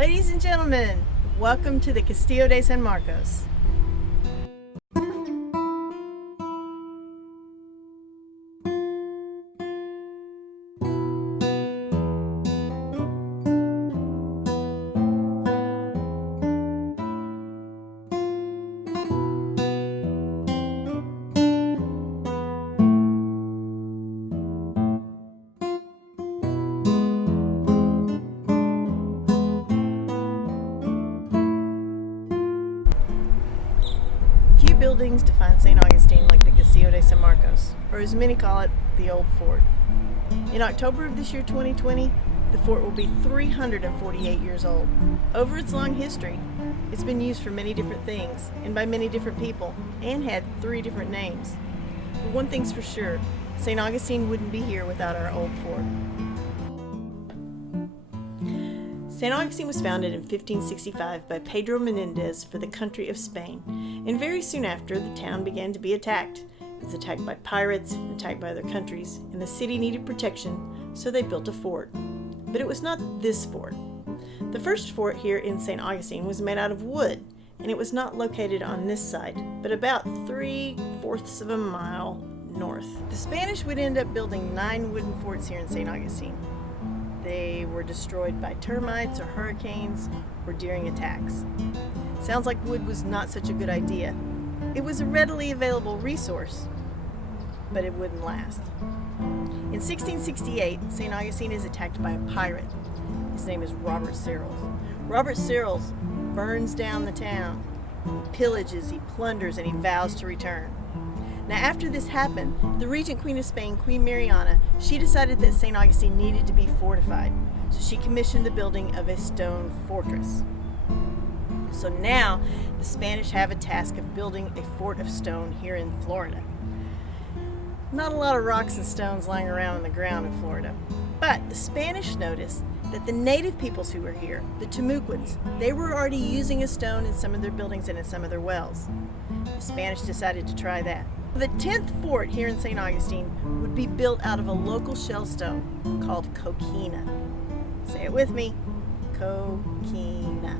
Ladies and gentlemen, welcome to the Castillo de San Marcos. Few buildings define St. Augustine like the Castillo de San Marcos, or as many call it, the Old Fort. In October of this year 2020, the fort will be 348 years old. Over its long history, it's been used for many different things and by many different people, and had 3 different names. But one thing's for sure, St. Augustine wouldn't be here without our old fort. St. Augustine was founded in 1565 by Pedro Menendez for the country of Spain, and very soon after, the town began to be attacked. It was attacked by pirates, attacked by other countries, and the city needed protection, so they built a fort. But it was not this fort. The first fort here in St. Augustine was made out of wood, and it was not located on this side, but about 3/4 of a mile north. The Spanish would end up building 9 wooden forts here in St. Augustine. They were destroyed by termites or hurricanes or during attacks. Sounds like wood was not such a good idea. It was a readily available resource, but it wouldn't last. In 1668, St. Augustine is attacked by a pirate. His name is Robert Searles. Robert Searles burns down the town. He pillages, he plunders, and he vows to return. Now, after this happened, the Regent Queen of Spain, Queen Mariana, she decided that St. Augustine needed to be fortified, so she commissioned the building of a stone fortress. So now, the Spanish have a task of building a fort of stone here in Florida. Not a lot of rocks and stones lying around on the ground in Florida, but the Spanish noticed that the native peoples who were here, the Timucuans, they were already using a stone in some of their buildings and in some of their wells. The Spanish decided to try that. The 10th fort here in St. Augustine would be built out of a local shell stone called coquina. Say it with me, coquina.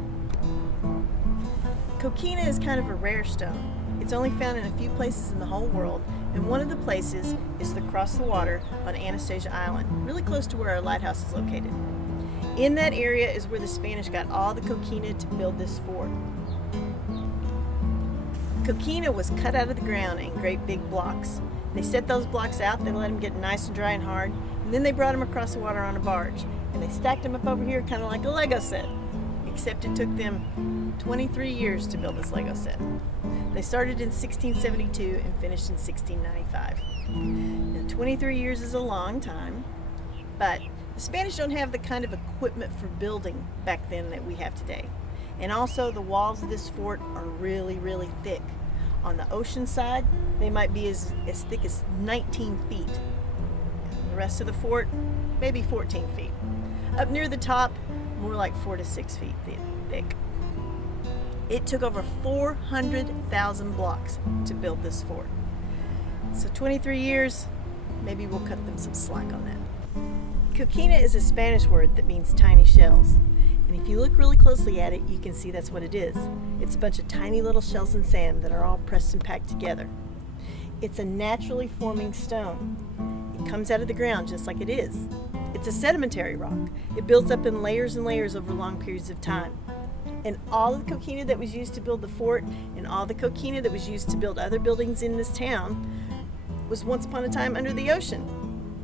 Coquina is kind of a rare stone. It's only found in a few places in the whole world, and one of the places is across the water on Anastasia Island, really close to where our lighthouse is located. In that area is where the Spanish got all the coquina to build this fort. Coquina was cut out of the ground in great big blocks. They set those blocks out, they let them get nice and dry and hard, and then they brought them across the water on a barge. And they stacked them up over here kind of like a Lego set. Except it took them 23 years to build this Lego set. They started in 1672 and finished in 1695. Now, 23 years is a long time, but the Spanish don't have the kind of equipment for building back then that we have today. And also, the walls of this fort are really, really thick. On the ocean side, they might be as thick as 19 feet. The rest of the fort, maybe 14 feet. Up near the top, more like 4 to 6 feet thick. It took over 400,000 blocks to build this fort. So 23 years, maybe we'll cut them some slack on that. Coquina is a Spanish word that means tiny shells. And if you look really closely at it, you can see that's what it is. It's a bunch of tiny little shells in sand that are all pressed and packed together. It's a naturally forming stone. It comes out of the ground just like it is. It's a sedimentary rock. It builds up in layers and layers over long periods of time. And all of the coquina that was used to build the fort and all the coquina that was used to build other buildings in this town was once upon a time under the ocean.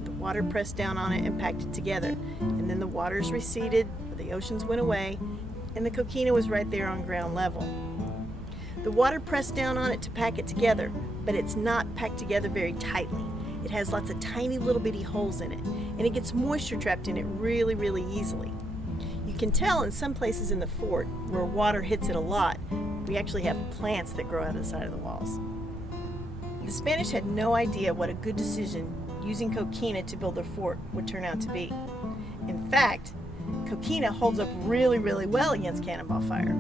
The water pressed down on it and packed it together. And then the waters receded, the oceans went away, and the coquina was right there on ground level. The water pressed down on it to pack it together, but it's not packed together very tightly. It has lots of tiny little bitty holes in it, and it gets moisture trapped in it really, really easily. You can tell in some places in the fort where water hits it a lot, we actually have plants that grow out of the side of the walls. The Spanish had no idea what a good decision using coquina to build their fort would turn out to be. In fact, coquina holds up really, really well against cannonball fire.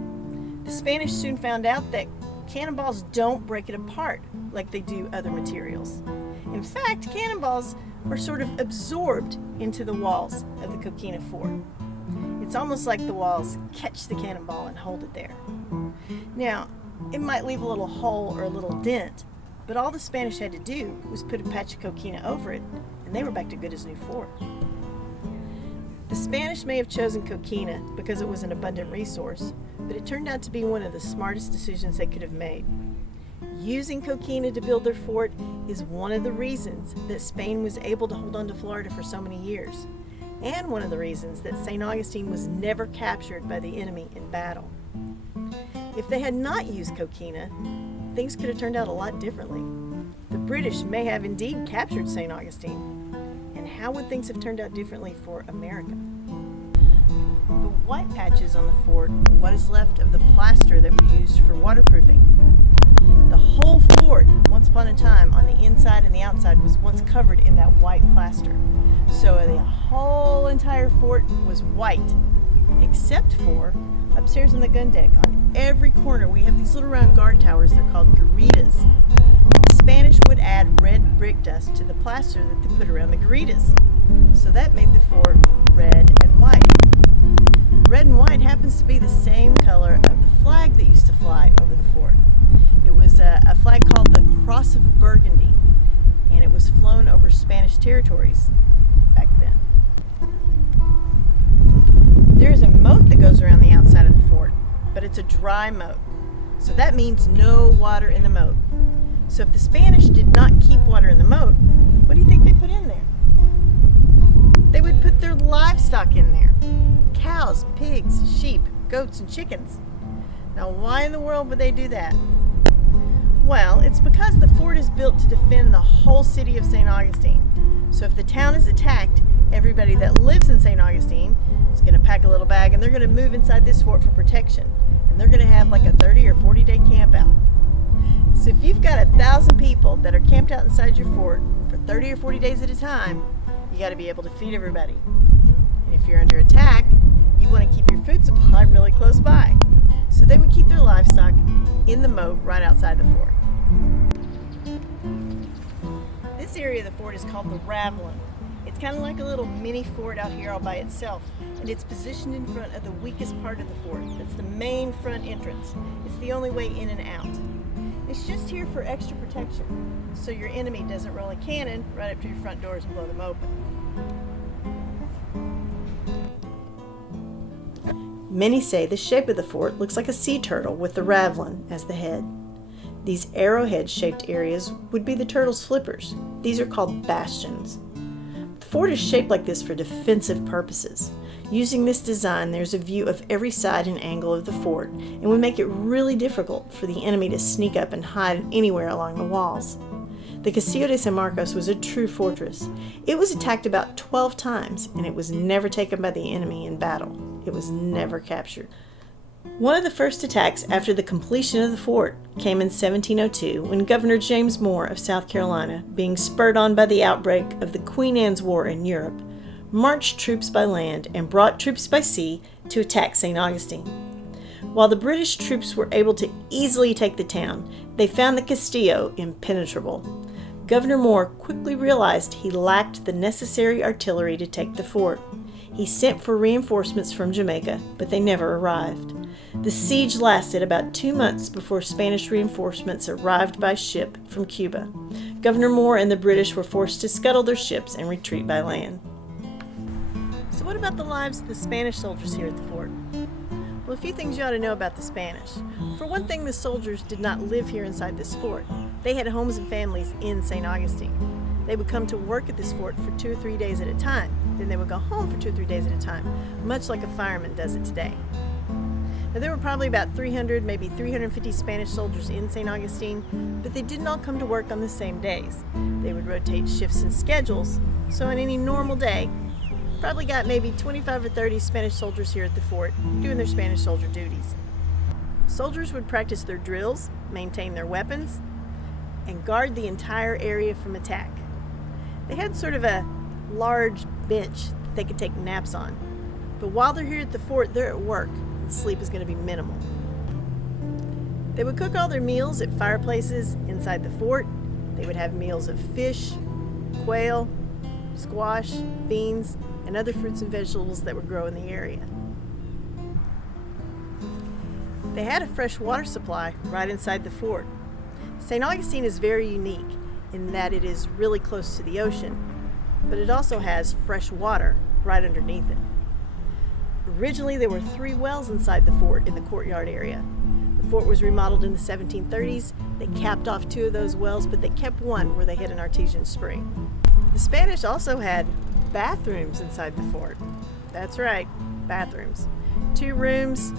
The Spanish soon found out that cannonballs don't break it apart like they do other materials. In fact, cannonballs are sort of absorbed into the walls of the coquina fort. It's almost like the walls catch the cannonball and hold it there. Now, it might leave a little hole or a little dent, but all the Spanish had to do was put a patch of coquina over it, and they were back to good as new fort. The Spanish may have chosen coquina because it was an abundant resource, but it turned out to be one of the smartest decisions they could have made. Using coquina to build their fort is one of the reasons that Spain was able to hold on to Florida for so many years, and one of the reasons that St. Augustine was never captured by the enemy in battle. If they had not used coquina, things could have turned out a lot differently. The British may have indeed captured St. Augustine, and how would things have turned out differently for America? The white patches on the fort are what is left of the plaster that was used for waterproofing. The whole fort, once upon a time, on the inside and the outside, was once covered in that white plaster. So the whole entire fort was white, except for upstairs on the gun deck. On every corner, we have these little round guard towers. They're called garritas. The Spanish would add red brick dust to the plaster that they put around the garritas. So that made the fort red and white. Red and white happens to be the same color of the flag that used to fly over the fort. It was a flag called the Cross of Burgundy, and it was flown over Spanish territories back then. There's a moat that goes around the outside of the fort, but it's a dry moat. So that means no water in the moat. So if the Spanish did not keep water in the moat, what do you think they put in there? They would put their livestock in there. Cows, pigs, sheep, goats, and chickens. Now why in the world would they do that? Well, it's because the fort is built to defend the whole city of St. Augustine. So if the town is attacked, everybody that lives in St. Augustine is going to pack a little bag and they're going to move inside this fort for protection. And they're going to have like a 30 or 40 day camp out. So if you've got 1,000 people that are camped out inside your fort for 30 or 40 days at a time, you got to be able to feed everybody. And if you're under attack, you want to keep your food supply really close by. So they would keep their livestock in the moat right outside the fort. This area of the fort is called the Ravelin. It's kind of like a little mini fort out here all by itself, and it's positioned in front of the weakest part of the fort. That's the main front entrance. It's the only way in and out. It's just here for extra protection, so your enemy doesn't roll a cannon right up to your front doors and blow them open. Many say the shape of the fort looks like a sea turtle with the ravelin as the head. These arrowhead-shaped areas would be the turtle's flippers. These are called bastions. The fort is shaped like this for defensive purposes. Using this design, there's a view of every side and angle of the fort, and would make it really difficult for the enemy to sneak up and hide anywhere along the walls. The Castillo de San Marcos was a true fortress. It was attacked about 12 times, and it was never taken by the enemy in battle. It was never captured. One of the first attacks after the completion of the fort came in 1702 when Governor James Moore of South Carolina, being spurred on by the outbreak of the Queen Anne's War in Europe, marched troops by land and brought troops by sea to attack St. Augustine. While the British troops were able to easily take the town, they found the Castillo impenetrable. Governor Moore quickly realized he lacked the necessary artillery to take the fort. He sent for reinforcements from Jamaica, but they never arrived. The siege lasted about 2 months before Spanish reinforcements arrived by ship from Cuba. Governor Moore and the British were forced to scuttle their ships and retreat by land. So what about the lives of the Spanish soldiers here at the fort? Well, a few things you ought to know about the Spanish. For one thing, the soldiers did not live here inside this fort. They had homes and families in St. Augustine. They would come to work at this fort for 2 or 3 days at a time. Then they would go home for 2 or 3 days at a time, much like a fireman does it today. Now, there were probably about 300, maybe 350 Spanish soldiers in St. Augustine, but they didn't all come to work on the same days. They would rotate shifts and schedules, so on any normal day, probably got maybe 25 or 30 Spanish soldiers here at the fort doing their Spanish soldier duties. Soldiers would practice their drills, maintain their weapons, and guard the entire area from attack. They had sort of a large bench that they could take naps on. But while they're here at the fort, they're at work, and sleep is going to be minimal. They would cook all their meals at fireplaces inside the fort. They would have meals of fish, quail, squash, beans, and other fruits and vegetables that would grow in the area. They had a fresh water supply right inside the fort. St. Augustine is very unique in that it is really close to the ocean, but it also has fresh water right underneath it. Originally, there were 3 wells inside the fort in the courtyard area. The fort was remodeled in the 1730s. They capped off 2 of those wells, but they kept one where they hit an artesian spring. The Spanish also had bathrooms inside the fort. That's right, bathrooms. 2 rooms,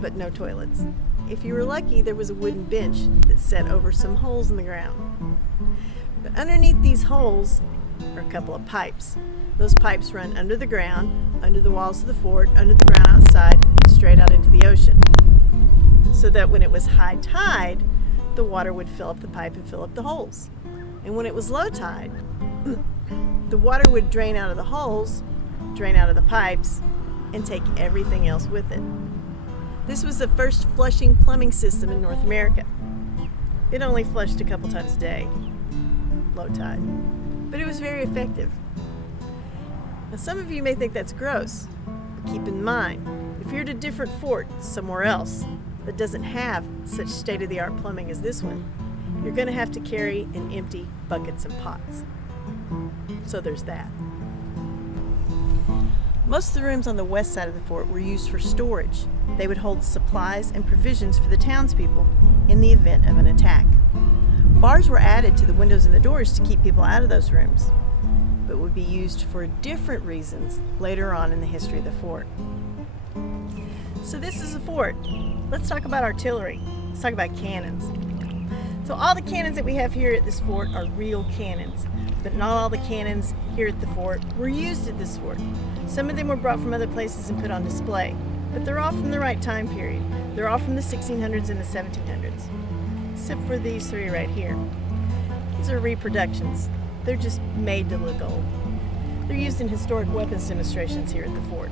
but no toilets. If you were lucky, there was a wooden bench that set over some holes in the ground. But underneath these holes are a couple of pipes. Those pipes run under the ground, under the walls of the fort, under the ground outside, straight out into the ocean. So that when it was high tide, the water would fill up the pipe and fill up the holes. And when it was low tide, the water would drain out of the holes, drain out of the pipes, and take everything else with it. This was the first flushing plumbing system in North America. It only flushed a couple times a day, low tide, but it was very effective. Now, some of you may think that's gross, but keep in mind, if you're at a different fort somewhere else that doesn't have such state-of-the-art plumbing as this one, you're going to have to carry and empty buckets and pots. So there's that. Most of the rooms on the west side of the fort were used for storage. They would hold supplies and provisions for the townspeople in the event of an attack. Bars were added to the windows and the doors to keep people out of those rooms, but would be used for different reasons later on in the history of the fort. So this is a fort. Let's talk about artillery. Let's talk about cannons. So all the cannons that we have here at this fort are real cannons, but not all the cannons here at the fort were used at this fort. Some of them were brought from other places and put on display, but they're all from the right time period. They're all from the 1600s and the 1700s, except for these 3 right here. These are reproductions. They're just made to look old. They're used in historic weapons demonstrations here at the fort.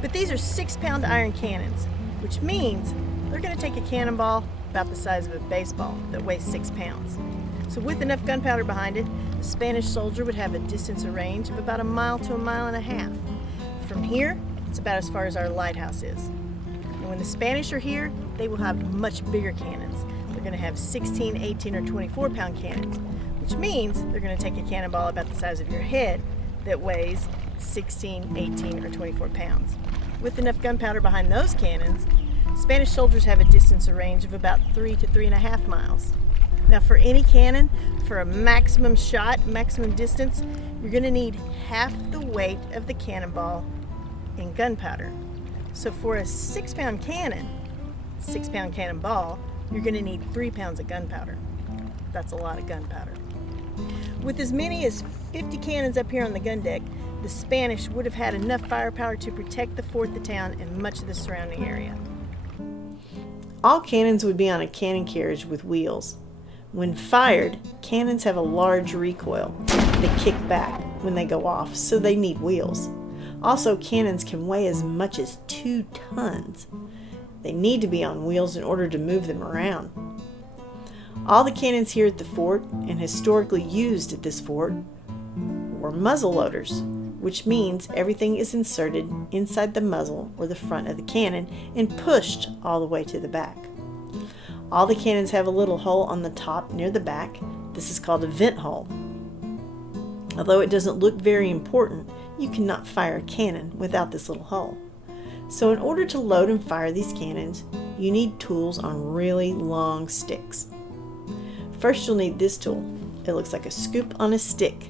But these are 6-pound iron cannons, which means they're going to take a cannonball about the size of a baseball that weighs 6 pounds. So with enough gunpowder behind it, the Spanish soldier would have a distance or range of about 1 mile to 1.5 miles. From here, it's about as far as our lighthouse is. And when the Spanish are here, they will have much bigger cannons. They're going to have 16, 18, or 24-pound cannons, which means they're going to take a cannonball about the size of your head that weighs 16, 18, or 24 pounds. With enough gunpowder behind those cannons, Spanish soldiers have a distance or range of about 3 to 3.5 miles. Now for any cannon, for a maximum shot, maximum distance, you're going to need half the weight of the cannonball in gunpowder. So for a 6-pound cannon, 6-pound cannonball, you're going to need 3 pounds of gunpowder. That's a lot of gunpowder. With as many as 50 cannons up here on the gun deck, the Spanish would have had enough firepower to protect the fort, the town, and much of the surrounding area. All cannons would be on a cannon carriage with wheels. When fired, cannons have a large recoil. They kick back when they go off, so they need wheels. Also, cannons can weigh as much as 2 tons. They need to be on wheels in order to move them around. All the cannons here at the fort, and historically used at this fort, were muzzle loaders, which means everything is inserted inside the muzzle or the front of the cannon and pushed all the way to the back. All the cannons have a little hole on the top near the back. This is called a vent hole. Although it doesn't look very important, you cannot fire a cannon without this little hole. So in order to load and fire these cannons, you need tools on really long sticks. First, you'll need this tool. It looks like a scoop on a stick.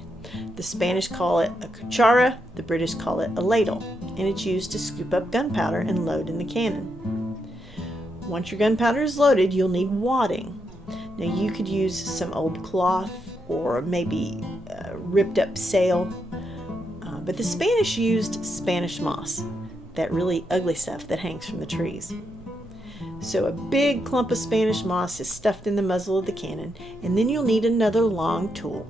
The Spanish call it a cuchara, the British call it a ladle, and it's used to scoop up gunpowder and load in the cannon. Once your gunpowder is loaded, you'll need wadding. Now you could use some old cloth or maybe ripped up sail, but the Spanish used Spanish moss, that really ugly stuff that hangs from the trees. So a big clump of Spanish moss is stuffed in the muzzle of the cannon, and then you'll need another long tool.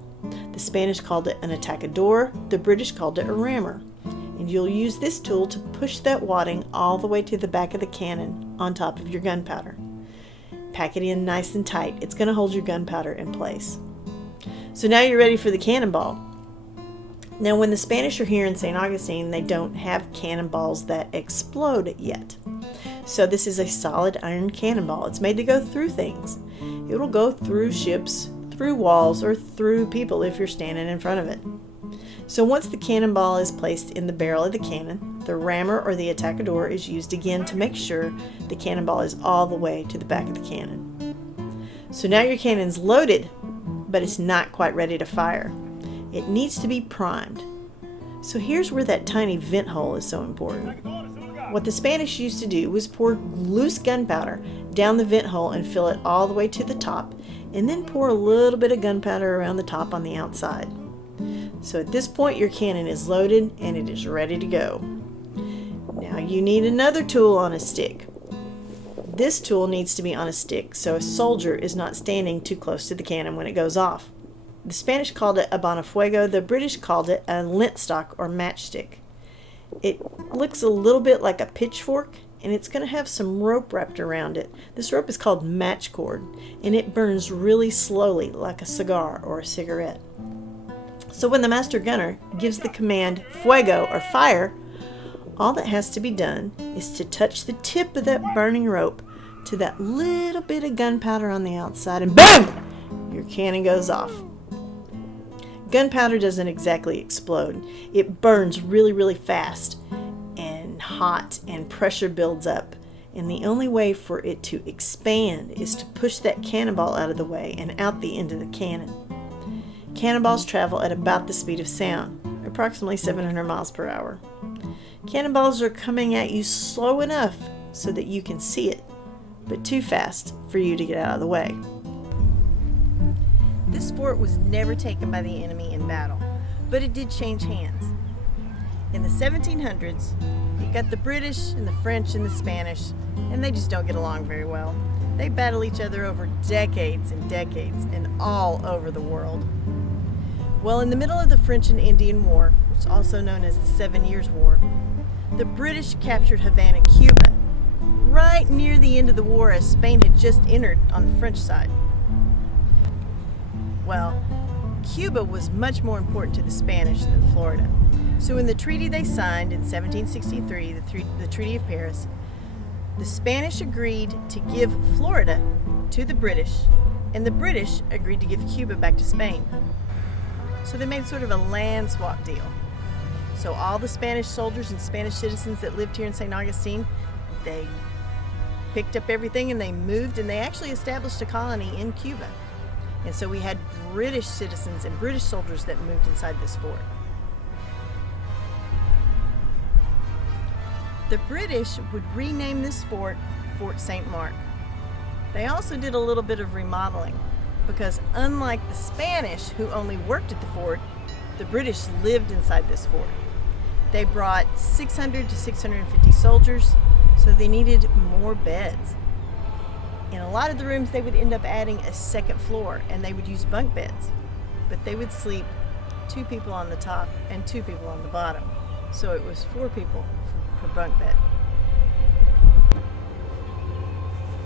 The Spanish called it an atacador, the British called it a rammer. And you'll use this tool to push that wadding all the way to the back of the cannon on top of your gunpowder. Pack it in nice and tight. It's going to hold your gunpowder in place. So now you're ready for the cannonball. Now when the Spanish are here in St. Augustine, they don't have cannonballs that explode yet. So this is a solid iron cannonball. It's made to go through things. It will go through ships, through walls, or through people if you're standing in front of it. So once the cannonball is placed in the barrel of the cannon, the rammer or the attackador is used again to make sure the cannonball is all the way to the back of the cannon. So now your cannon's loaded, but it's not quite ready to fire. It needs to be primed. So here's where that tiny vent hole is so important. What the Spanish used to do was pour loose gunpowder down the vent hole and fill it all the way to the top, and then pour a little bit of gunpowder around the top on the outside. So at this point your cannon is loaded and it is ready to go. Now you need another tool on a stick. This tool needs to be on a stick so a soldier is not standing too close to the cannon when it goes off. The Spanish called it a bonafuego, the British called it a lintstock or matchstick. It looks a little bit like a pitchfork, and it's going to have some rope wrapped around it. This rope is called match cord, and it burns really slowly like a cigar or a cigarette. So when the master gunner gives the command fuego or fire, all that has to be done is to touch the tip of that burning rope to that little bit of gunpowder on the outside, and boom! Your cannon goes off. Gunpowder doesn't exactly explode. It burns really fast and hot, and pressure builds up. And the only way for it to expand is to push that cannonball out of the way and out the end of the cannon. Cannonballs travel at about the speed of sound, approximately 700 miles per hour. Cannonballs are coming at you slow enough so that you can see it, but too fast for you to get out of the way. This fort was never taken by the enemy in battle, but it did change hands. In the 1700s, you got the British and the French and the Spanish, and they just don't get along very well. They battle each other over decades and decades and all over the world. Well, in the middle of the French and Indian War, which is also known as the 7 Years' War, the British captured Havana, Cuba, right near the end of the war as Spain had just entered on the French side. Well, Cuba was much more important to the Spanish than Florida. So in the treaty they signed in 1763, the Treaty of Paris, the Spanish agreed to give Florida to the British, and the British agreed to give Cuba back to Spain. So they made sort of a land swap deal. So all the Spanish soldiers and Spanish citizens that lived here in St. Augustine, they picked up everything and they moved, and they actually established a colony in Cuba. And so we had British citizens and British soldiers that moved inside this fort. The British would rename this fort Fort St. Mark. They also did a little bit of remodeling because unlike the Spanish, who only worked at the fort, the British lived inside this fort. They brought 600 to 650 soldiers, so they needed more beds. In a lot of the rooms, they would end up adding a second floor, and they would use bunk beds. But they would sleep 2 people on the top and 2 people on the bottom. So it was 4 people per bunk bed.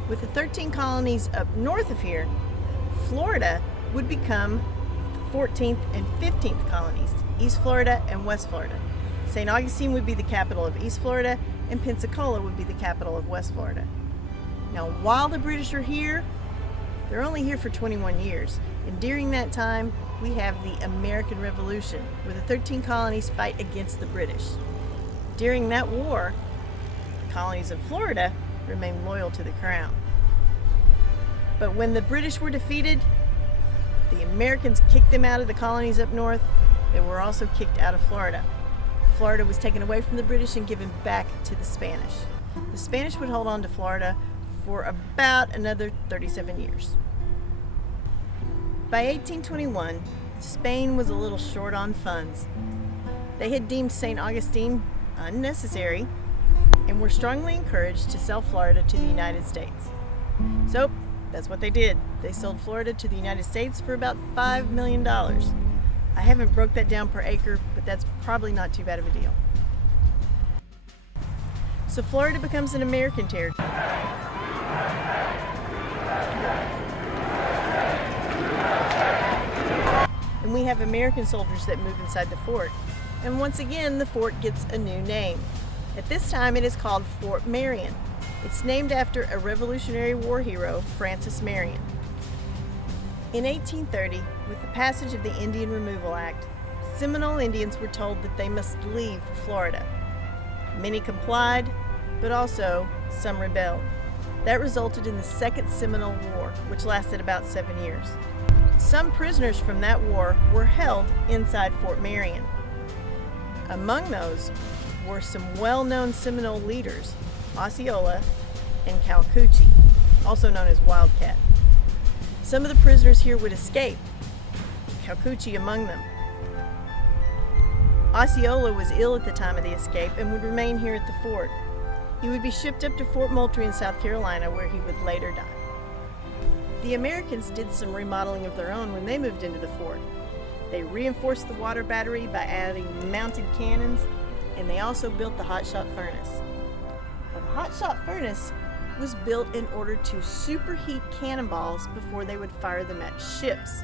With the 13 colonies up north of here, Florida would become the 14th and 15th colonies, East Florida and West Florida. St. Augustine would be the capital of East Florida, and Pensacola would be the capital of West Florida. Now, while the British are here, they're only here for 21 years. And during that time, we have the American Revolution, where the 13 colonies fight against the British. During that war, the colonies of Florida remained loyal to the crown. But when the British were defeated, the Americans kicked them out of the colonies up north. They were also kicked out of Florida. Florida was taken away from the British and given back to the Spanish. The Spanish would hold on to Florida for about another 37 years. By 1821, Spain was a little short on funds. They had deemed St. Augustine unnecessary and were strongly encouraged to sell Florida to the United States. So that's what they did. They sold Florida to the United States for about $5 million. I haven't broke that down per acre, but that's probably not too bad of a deal. So Florida becomes an American territory. And we have American soldiers that move inside the fort. And once again, the fort gets a new name. At this time, it is called Fort Marion. It's named after a Revolutionary War hero, Francis Marion. In 1830, with the passage of the Indian Removal Act, Seminole Indians were told that they must leave Florida. Many complied, but also some rebelled. That resulted in the Second Seminole War, which lasted about 7 years. Some prisoners from that war were held inside Fort Marion. Among those were some well-known Seminole leaders, Osceola and Calcoochee, also known as Wildcat. Some of the prisoners here would escape, Calcoochee among them. Osceola was ill at the time of the escape and would remain here at the fort. He would be shipped up to Fort Moultrie in South Carolina, where he would later die. The Americans did some remodeling of their own when they moved into the fort. They reinforced the water battery by adding mounted cannons, and they also built the hot shot furnace. Now, the hot shot furnace was built in order to superheat cannonballs before they would fire them at ships.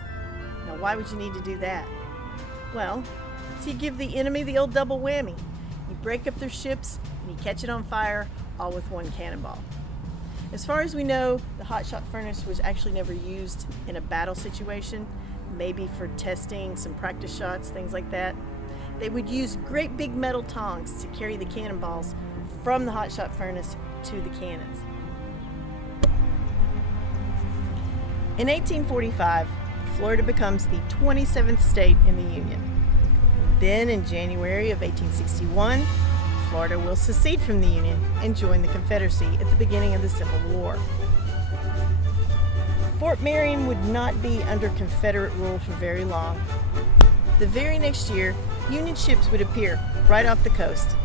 Now, why would you need to do that? Well, so you give the enemy the old double whammy. You break up their ships and you catch it on fire, all with one cannonball. As far as we know, the hot shot furnace was actually never used in a battle situation, maybe for testing some practice shots, things like that. They would use great big metal tongs to carry the cannonballs from the hot shot furnace to the cannons. In 1845, Florida becomes the 27th state in the Union. Then in January of 1861, Florida will secede from the Union and join the Confederacy at the beginning of the Civil War. Fort Marion would not be under Confederate rule for very long. The very next year, Union ships would appear right off the coast.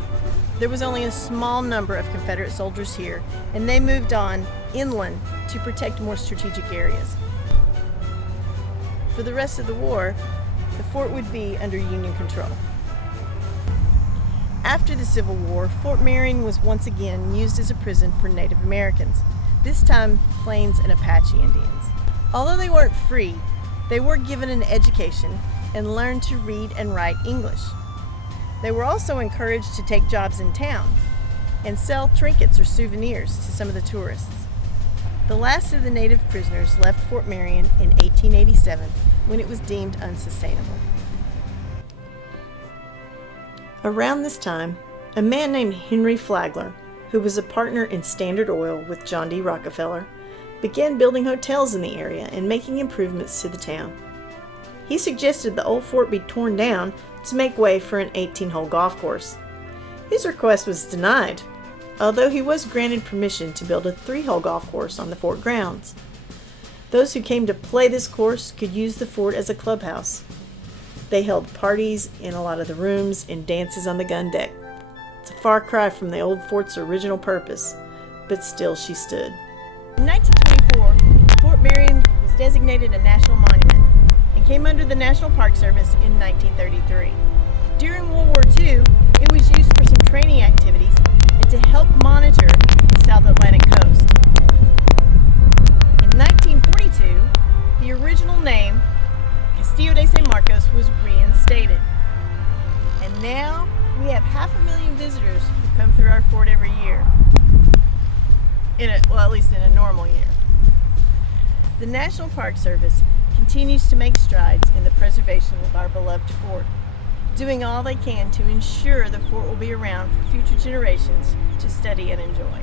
There was only a small number of Confederate soldiers here, and they moved on inland to protect more strategic areas. For the rest of the war, the fort would be under Union control. After the Civil War, Fort Marion was once again used as a prison for Native Americans, this time Plains and Apache Indians. Although they weren't free, they were given an education and learned to read and write English. They were also encouraged to take jobs in town and sell trinkets or souvenirs to some of the tourists. The last of the Native prisoners left Fort Marion in 1887 when it was deemed unsustainable. Around this time, a man named Henry Flagler, who was a partner in Standard Oil with John D. Rockefeller, began building hotels in the area and making improvements to the town. He suggested the old fort be torn down to make way for an 18-hole golf course. His request was denied, although he was granted permission to build a 3-hole golf course on the fort grounds. Those who came to play this course could use the fort as a clubhouse. They held parties in a lot of the rooms and dances on the gun deck. It's a far cry from the old fort's original purpose, but still she stood. In 1924, Fort Marion was designated a national monument and came under the National Park Service in 1933. During World War II, it was used for some training activities and to help monitor the South Atlantic coast. In 1942, the original name, Castillo de San Marcos, was reinstated. And now we have 500,000 visitors who come through our fort every year. At least in a normal year. The National Park Service continues to make strides in the preservation of our beloved fort, doing all they can to ensure the fort will be around for future generations to study and enjoy.